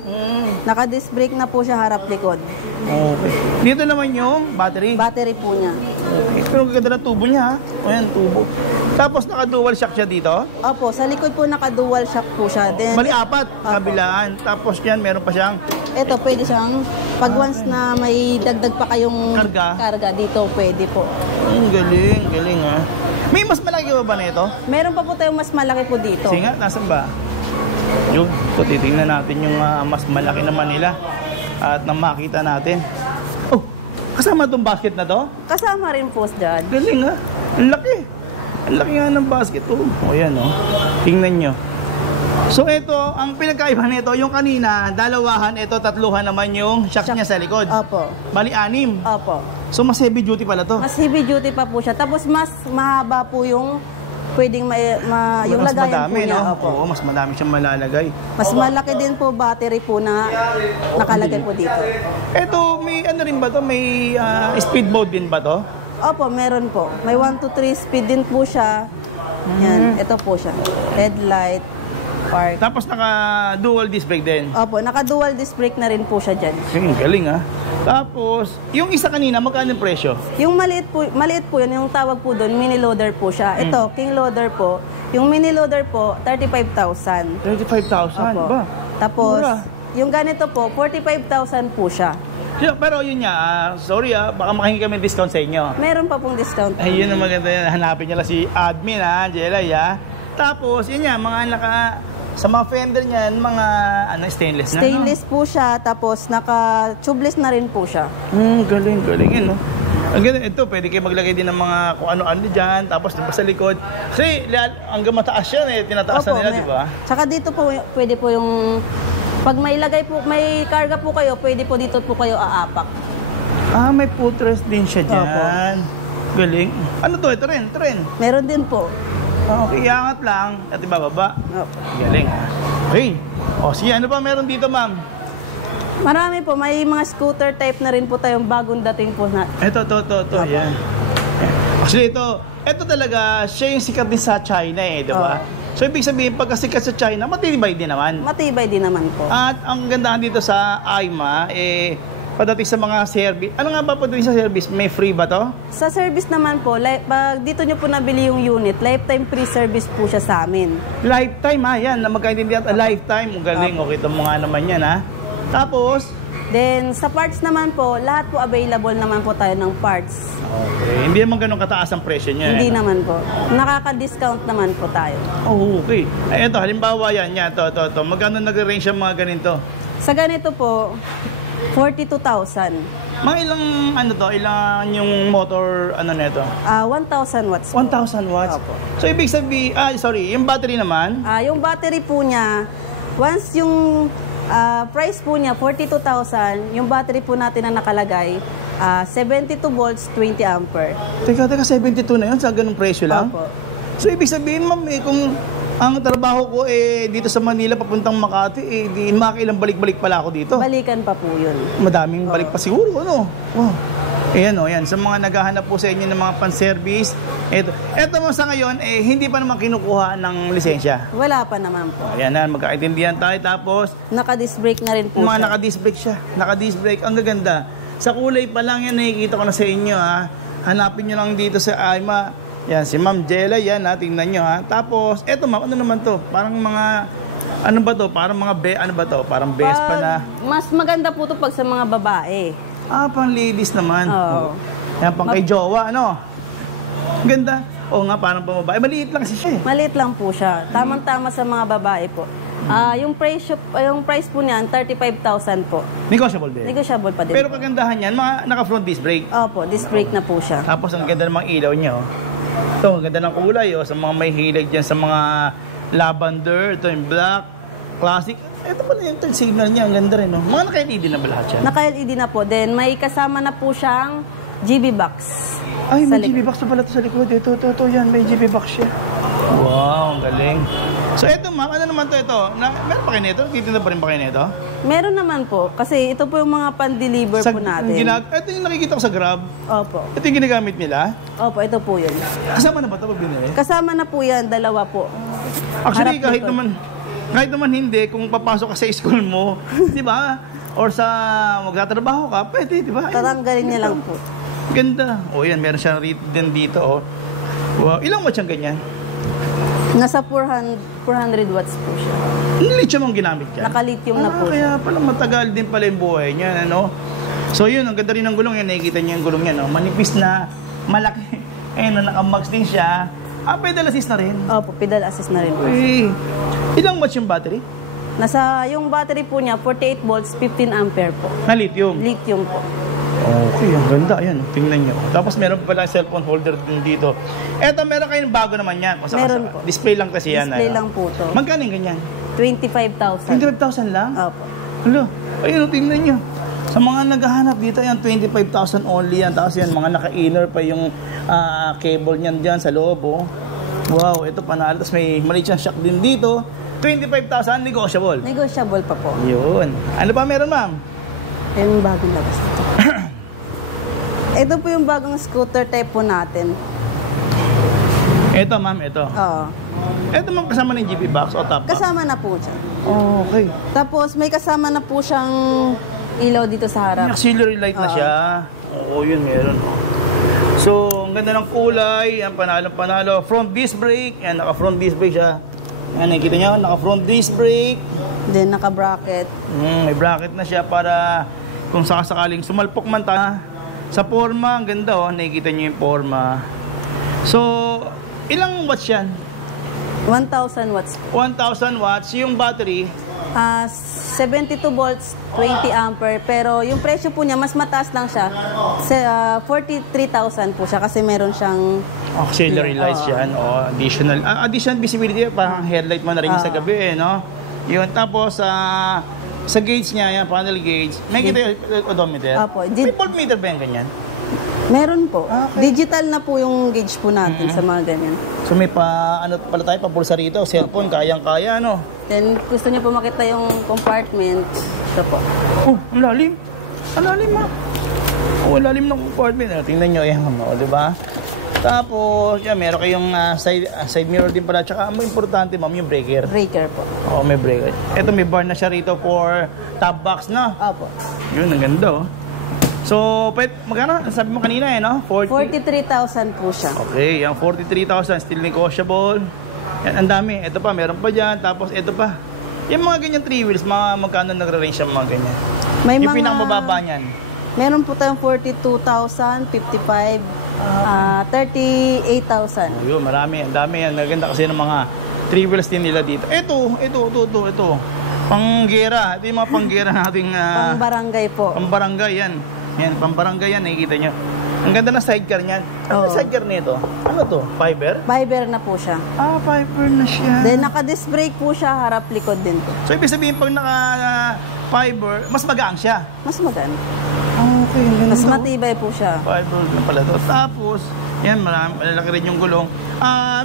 Naka-disc brake na po siya harap likod. Okay. Dito naman yung battery. Battery po niya. Okay. Pero ganda na tubo niya ha. O yan, tubo. Tapos naka-dual shock siya dito. Opo, sa likod po naka-dual shock po siya. Then, Bali, apat. Kabilaan. Tapos yan, meron pa siyang ito, pwede siyang, pag once na may dagdag pa kayong Karga? dito, pwede po. galing, galing ha. May mas malaki ba na ito? Meron pa po tayong mas malaki po dito. Sige nga, nasan ba? Yung, titingnan natin yung mas malaki naman nila. At nang makita natin. Oh, kasama itong basket na to? Kasama rin po dyan. Galing ha. Ang laki. Ang laki nga ng basket to. O yan o. Tingnan nyo. So ito, ang pinagkaiba nito, yung kanina, dalawahan, ito tatluhan naman yung shock niya sa likod. Opo. Bali, 6. Opo. So mas heavy duty pala to. Mas heavy duty pa po siya. Tapos mas mahaba po yung pwedeng yung mas lagayan madami, po niya. no? Opo. Oo, mas madami siyang malalagay. Mas malaki din po battery po na nakalagay po dito. Ito, may ano rin ba to? May speed mode din ba to? Opo, meron po. May 1 to 3 speed din po siya. Yan, ito po siya. Headlight, park. Tapos naka-dual disc brake din. Opo, naka-dual disc brake na rin po siya dyan. Galing ha. Tapos, yung isa kanina, magkano yung presyo? Yung maliit po yun, yung tawag po doon, mini loader po siya. Ito, king loader po. Yung mini loader po, 35,000. 35,000 Opo. ba? Tapos, Mura. yung ganito po, 45,000 po siya. Pero yun nga, sorry baka makahingi kami discount sa inyo. Meron pa pong discount. Ayun ang maganda yan. Hanapin niya lang si admin Jelay Tapos, yun nga, sa mga fender niyan, mga stainless na. Stainless po siya, tapos naka-tubeless na rin po siya. Galing, galing yun, no? Ang ganda, ito, pwede kayo maglagay din ng mga kung ano-ano dyan, tapos diba sa likod. Kasi, hanggang mataas yan tinataasan nila, di ba? Tsaka dito po, pwede po yung, pag may karga po kayo, pwede po dito po kayo aapak. May footrest din siya dyan. Opo. Galing. Ano to? Ito rin. Meron din po. Okay, iangat lang at ibababa. Opo. Galing. Okay. Sige, ano pa meron dito, ma'am? Marami po, may mga scooter type na rin po tayong bagong dating po na. Ito. Yan. Actually, ito talaga, siya yung sikat din sa China di ba? So, ibig sabihin, pagka sikat sa China, matibay din naman. Matibay din naman po. At ang gandahan dito sa AIMA, pagdating sa mga service, ano nga ba pagdating sa service? May free ba to? Sa service naman po, pag dito nyo po nabili yung unit, lifetime free service po siya sa amin. Lifetime yan, na magkaintindihan, lifetime. Galing, okay, ito mo nga naman yan Tapos, then sa parts naman po, lahat po available naman po tayo ng parts. okay, hindi naman ganun kataas ang presyo niya. Hindi naman po. Nakaka-discount naman po tayo. Okay. Ito, halimbawa yan, to. Magkano nag-range ang mga ganito? Sa ganito po, 42,000. Mga ilang yung motor, nito? 1,000 watts po. 1,000 watts? Opo. So, ibig sabihin, yung battery naman? Yung battery po niya, once yung price po niya, 42,000, yung battery po natin na nakalagay, 72 volts, 20 ampere. Teka, 72 na yun sa ganung presyo lang? Opo. So, ibig sabihin, ma'am, kung ang trabaho ko dito sa Manila papuntang Makati, di makailang balik-balik pala ako dito. Balikan pa po yun. Madaming balik pa siguro, ano? Wow. Ayan, sa mga naghahanap po sa inyo ng mga pan-service, ito mo sa ngayon, hindi pa naman kinukuha ng lisensya. Wala pa naman po. Ayan magkakaintindihan tayo. Tapos, Naka-disc brake na rin po mga siya. naka-disc brake siya. Naka-disc brake, ang gaganda. Sa kulay pa lang yan, nakikita ko na sa inyo, Hanapin nyo lang dito sa AIMA. Yan, si Ma'am Jella, yan, tingnan nyo, Tapos, eto ma'am, ano naman to? Parang mga, ano ba to? Parang mga, Parang Vespa na. Mas maganda po to pag sa mga babae. Pang ladies naman. Oo. Yan, pang kay jowa, ano? Ganda. Oo nga, parang pang babae. Maliit lang kasi siya Maliit lang po siya. Tamang-tama sa mga babae po. Yung price po niyan, 35,000 po. Negotiable din. Negotiable pa din. Pero po. kagandahan yan, mga naka-front disc brake. Opo, disc brake na po siya. Tapos ang ganda ng mga ilaw niya, Ito, ang ganda ng kulay, Sa mga may hilig dyan, sa mga lavender, ito yung black, classic. Ito pala yung turn signal niya, ang ganda rin, Mga naka-LED na ba lahat yan? Naka-LED na po. Then, may kasama na po siyang GB box. Ay, may sa GB box na pala ito sa likod. Ito, yan, may GB box siya. Wow, ang galing. So, ito ma'am, ano naman ito? Meron pa kayo nito? Titinda pa rin pa kayo nito? Meron naman po. Kasi ito po yung mga pan-deliver po natin. Ito yung nakikita ko sa Grab. Opo. Ito yung ginagamit nila. Opo, ito po yun. Kasama na ba ito pag binili? Kasama na po yan, dalawa po. Actually, Harap kahit likod. naman Kahit naman hindi, kung papasok ka sa school mo, di ba? Or sa magtatrabaho ka, pwede, di ba? Tatanggalin niya lang po. Ganda. O yan, meron siya din dito. Oh. Wow. Ilang watts yung ganyan? Nasa 400 watts po siya. Lithium ang ginamit dyan? Naka-lithium na po. Kaya pala matagal din pala yung buhay niya, ano? So yun, ang ganda rin ng gulong yan. Nakikita niyo yung gulong niya, no? Manipis na, malaki. Ayun, naka-max din siya. Pedal assist na rin. Opo, pedal assist na rin po. Okay. Ilang watts yung battery? Yung battery po niya, 48 volts, 15 ampere po. Na lithium? Lithium po. Okay, ang ganda. Ayan, tingnan nyo. Tapos meron pa pala cellphone holder din dito. Eto, meron kayong bago naman yan. Meron po. Display lang kasi yan. Display lang po to. Magkano yung ganyan? 25,000. 25,000 lang? Opo. Alo, ayun, tingnan nyo. Sa mga naghahanap dito, yan, 25,000 only yan. Tapos yan, mga naka-inner pa yung cable niyan dyan sa loob, oh. Wow, ito panalo. Tapos may maliit siyang shock din dito. 25,000, negotiable. Negotiable pa po. Yun. Ano pa meron, ma'am? Yung bagong labas. Ito po yung bagong scooter type po natin. Ito, ma'am, ito. Oo. Ito, ma'am, kasama ng GP box o top box? Kasama na po siya. Okay. Tapos may kasama na po siyang ilaw dito sa May harap. auxiliary light na siya. Oo, yun, meron. So, ang ganda ng kulay. Yan, panalo. Front disc brake. Yan, naka-front disc brake siya. Yan, nakikita nyo, naka-front disc brake. Then naka-bracket. May bracket na siya para kung sakasakaling sumalpok man sa forma, ang ganda, oh. Nakikita nyo yung forma. So, ilang watts yan? 1,000 watts. 1,000 watts. Yung battery, 72 volts, 20 ampere. Pero yung presyo po niya, mas mataas lang siya. 43,000 po siya kasi meron siyang auxiliary lights yan. O, additional visibility. Parang headlight mo na rin sa gabi, no? Yun. Tapos, sa gauge niya, yan, panel gauge. May kita yung odometer? Apo. May voltmeter ba yan ganyan? Meron po. Digital na po yung gauge po natin sa mga ganyan. So may ano pala tayo, pabulsa rito, cellphone, kayang-kaya, no? Then, gusto niyo po makita yung compartment. Ito po. Oh, ang lalim. Ang lalim, ma. Oh, ang lalim ng compartment. Tingnan nyo, yan, no, di ba? Tapos, yan, meron kayong side mirror din pala. Tsaka, ang importante, ma'am, yung breaker. Breaker po. Oo, may breaker. Ito, may bar na siya rito for top box, na. Opo. Yun, ang ganda, oh. So, magkano? Sabi mo kanina, no? 43,000 po siya. Okay, yung 43,000, still negotiable. Yan, ang dami. Ito pa, meron pa dyan. Tapos, ito pa. Yung mga ganyan 3 wheels, magkano nagre-range yung mga ganyan? May yung mga pinakamababa niyan. Meron po tayong 42,000, 55, 38,000. Oh, yun, marami. Ang dami yan. Maganda kasi ng mga 3 wheels din nila dito. Ito. Panggera. Ito yung mga panggera nating... Pang-barangay po. Pang-barangay yan. Yan, pang-barangay yan. Nakikita nyo. Ang ganda ng sidecar niyan. Ano sidecar nito? Ano to? Fiber? Fiber na po siya. Fiber na siya. Then naka-disc brake po siya, harap likod din po. So, ibig sabihin pag naka-fiber, mas magaang siya. Mas maganda. Okay, ang ganda. Mas matibay po siya. Fiber lang pala to. Tapos, yan, malalaki rin yung gulong.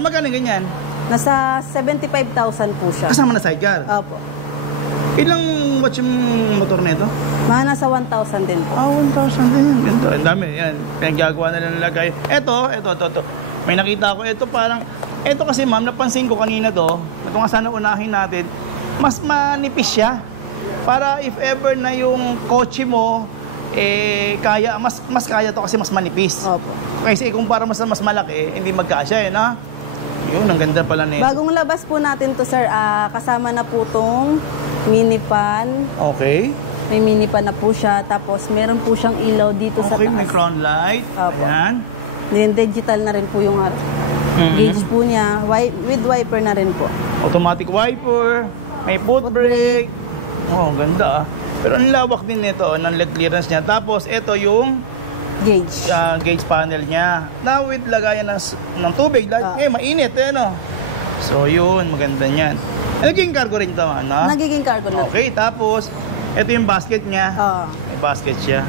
Magkano ganyan? Nasa 75,000 po siya. Kasama na sidecar? Opo. Ilang watts yung motor nito? Mga nasa 1,000 din po. 1,000 din. Ganito. Ang dami. Yan. Pinagagawa na lang nilagay. Ito. May nakita ko. Ito kasi ma'am, napansin ko kanina to. Ito nga sana unahin natin. Mas manipis siya. Para if ever na yung kotse mo, kaya, mas kaya to kasi mas manipis. Opo. Kasi kumpara mo sa mas malaki, hindi magkasya na. Yun, ang ganda pala nito. Bagong labas po natin to sir, kasama na po tong mini pan. Okay. May mini pan na po siya. Tapos meron po siyang ilaw dito sa taas. Okay, may crown light. Opo. Ayan. Then digital na rin po yung gauge po niya. With wiper na rin po. Automatic wiper. May foot brake. Oh, ganda. Pero ang lawak din nito ng leg clearance niya. Tapos ito yung gauge panel niya. Now with lagayan ng tubig. Mainit no? So yun, maganda niyan. Nagiging cargo rin ito, ano? Nagiging cargo na. Okay, tapos ito yung basket niya. May basket siya.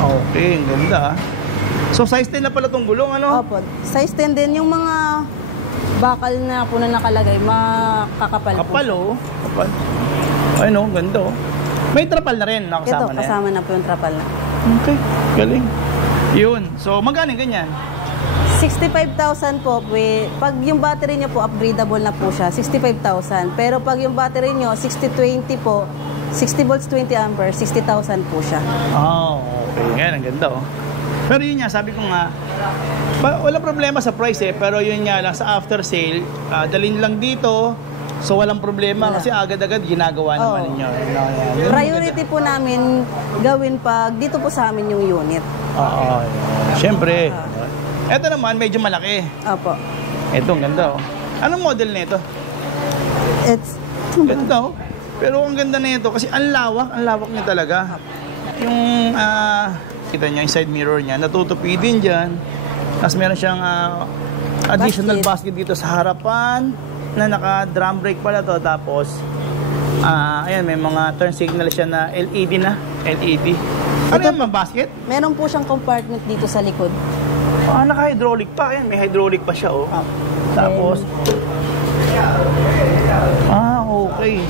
Okay, ang ganda. So size 10 na pala itong gulong, ano? Opo. Size 10 din. Yung mga bakal na po na nakalagay, makakapal po. Kapal, oh. Kapal. Ay, no, ganda, oh. May trapal na rin, nakasama Ito, na yan. kasama na po yung trapal na. Okay, galing. Yun. So, magkano ganyan? 65,000 po. Pag yung battery niyo po, upgradable na po siya, 65,000. Pero pag yung battery niyo, 60-20 po, 60 volts, 20 amperes, 60,000 po siya. Oh, okay. Yan, ang ganda oh. Pero yun nga, sabi ko nga, wala problema sa price pero yun nga lang, sa after sale, dalhin lang dito, so walang problema kasi agad-agad ginagawa naman ninyo. Priority po namin gawin pag dito po sa amin yung unit. Oo, siyempre. Ito naman, medyo malaki. Opo. Ito, ang ganda oh. Anong model na ito? It's... Ganda oh. Pero ang ganda na ito kasi ang lawak niya talaga. Yung, kita niyo yung side mirror niya, natutupi din dyan. Tapos meron siyang additional basket dito sa harapan na naka-drum brake pala to. Tapos, ayan, may mga turn signal siya na LED na. LED. Ano yan, mga basket? Meron po siyang compartment dito sa likod. Naka-hydraulic pa. Ayan, may hydraulic pa siya, oh. Tapos, okay.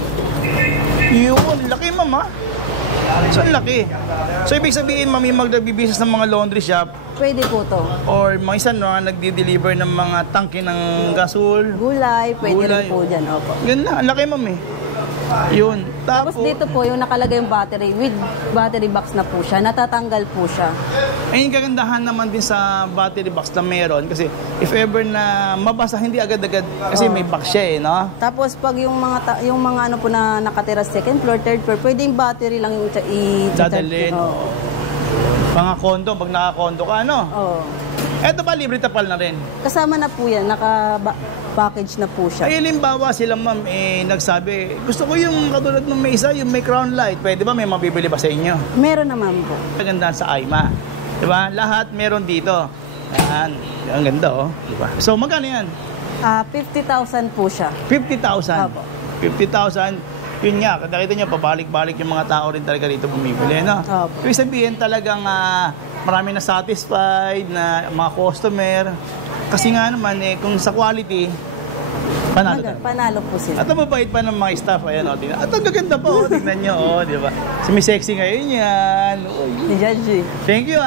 Yun, laki mama. So, laki. So, ibig sabihin, mami, magdagbibusiness ng mga laundry shop. Pwede po to. Or mga isa, nagdi-deliver ng mga tangke ng gasol. Gulay, pwede rin po dyan. Opo. Ganda, ang laki mami. Yun. Tapos dito po, yung nakalagay yung battery, with battery box na po siya, natatanggal po siya. Ay, yung kagandahan naman din sa battery box na meron, kasi if ever na mabasa, hindi agad-agad, kasi may box siya no? Tapos pag yung mga ano po na nakatira second floor, third floor, pwede yung battery lang yung dadalhin. Mga kondo, pag naka-kondo ka, no? Oo. Eto ba, libre tapal na rin? Kasama na po yan, naka-package na po siya. Ay, halimbawa sila ma'am, nagsabi, gusto ko yung katulad ng may isa, yung may crown light. Pwede ba, may mabibili ba sa inyo? Meron naman po. Kagandahan sa Aima. Diba? Lahat meron dito. Ayan. Ang ganda, oh. Diba? So, magkano yan? 50,000 po siya. 50,000? Opo. 50,000. Yun nga, nakita nyo, pabalik-balik yung mga tao rin talaga dito bumibili, no? Opo. Ibig sabihin talagang marami na satisfied na mga customer. Kasi nga naman, kung sa quality, panalo tayo. Panalo po sila. At ang mabait pa ng mga staff, ayan, oh, tingnan. At ang gaganda pa, oh, tingnan nyo, oh, di ba? Sumi-sexy ngayon yan. Ni Judge. Thank you,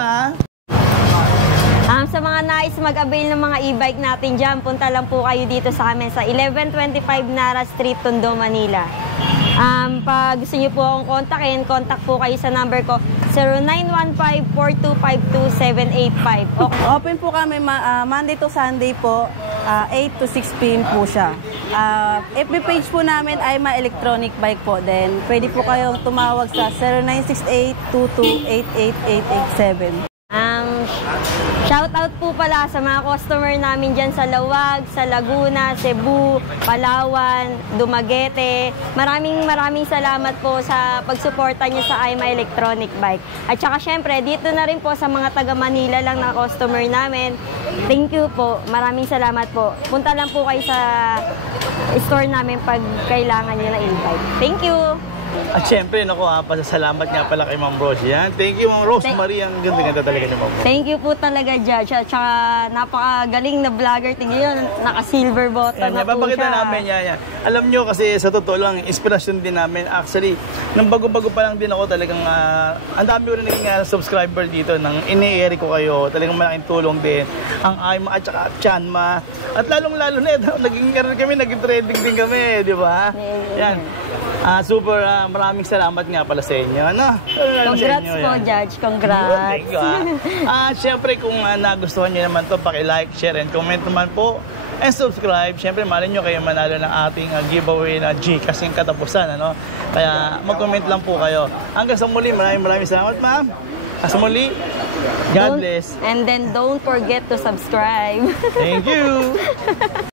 Sa mga nais mag-avail ng mga e-bike natin dyan, punta lang po kayo dito sa amin sa 1125 Nara Street, Tondo, Manila. Pag gusto nyo po akong kontakin, contact po kayo sa number ko, 0915-4252-785. Okay. Open po kami Monday to Sunday po, 8 to 6 p.m. po siya. FB page po namin ay Aima Electronic Bike po. Then, pwede po kayong tumawag sa 0968-2288-887. Shoutout po pala sa mga customer namin dyan sa Lawag, sa Laguna, Cebu, Palawan, Dumaguete. Maraming salamat po sa pagsuporta nyo sa Aima Electronic Bike. At saka syempre, dito na rin po sa mga taga Manila lang na customer namin. Thank you po. Maraming salamat po. Punta lang po kayo sa store namin pag kailangan nyo ng e-bike. Thank you! At syempre, pasasalamat nga pala kay Ma'am Rose. Yan. Thank you, Ma'am Rose. Marie, ang ganda-ganda talaga ni Ma'am Rose. Thank you po talaga, Judge. At saka napakagaling na vlogger. Tingnan nyo, naka-silver button na po papakita siya. namin yan. Alam nyo, kasi sa totoo lang, inspirasyon din namin. Actually, nang bago-bago pa lang din ako talagang, ang dami ko rin naging subscriber dito nang ini-air ko kayo. Talagang malaking tulong din. Ang Aima at saka Chanma. At lalong-lalo na ito, naging trending din kami, di ba? Yan. Super maraming salamat nga pala sa inyo. Congrats po, Judge. Congrats. Thank you. Siyempre, kung nagustuhan nyo naman to, paki-like, share, and comment naman po. And subscribe. Siyempre, malay nyo kayo manalo ng ating giveaway na Gcash yung katapusan. Kaya mag-comment lang po kayo. Hanggang sa muli, maraming salamat, ma'am. Sa muli, God bless. And then don't forget to subscribe. Thank you.